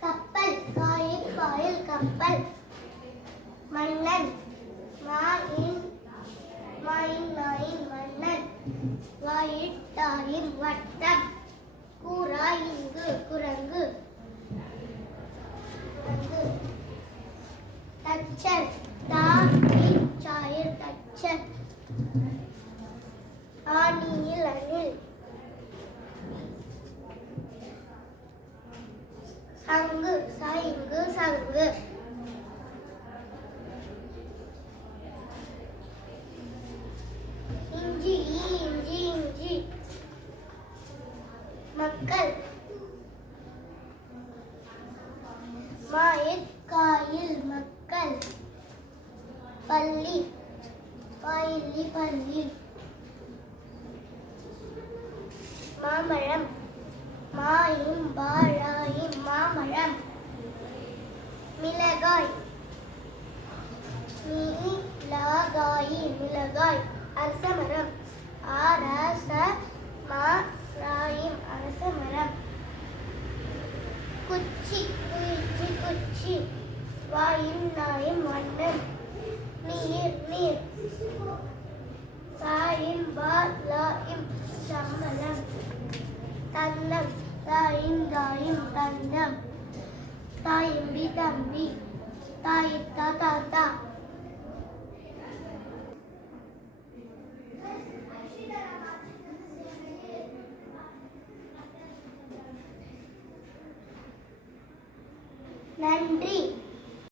கப்பல் coil coil கப்பல். மன்னன் மாயின் மாயின் நாயின் மன்னன். வாயிட்டாயின் வட்டம். கூறாய் இங்கு குரங்கு. தச்சன் தாயின் சாயில் தச்சன். ஆனியில் அணில். சங்கு சாய்ங்கு சங்கு. இஞ்சி இஞ்சி இஞ்சி. மக்கள் மாயிற்காயில் மக்கள். பள்ளி பாயில்லி பள்ளி. மாமரம் மாயும் பாழாயும் மாமரம். மிளகாய் மிளகாய் மிளகாய். அரசமரம் அரச மராயும் அரசமரம். குச்சி குச்சி குச்சி. வாயும் நாயும் வண்ணன். நீர் நீர். சாயும் பாலாயும் சம்மலம். தன்னம் தாயும் தாயும் தன்னம். தாயம்பி தம்பி. தாயித்தா தாத்தா.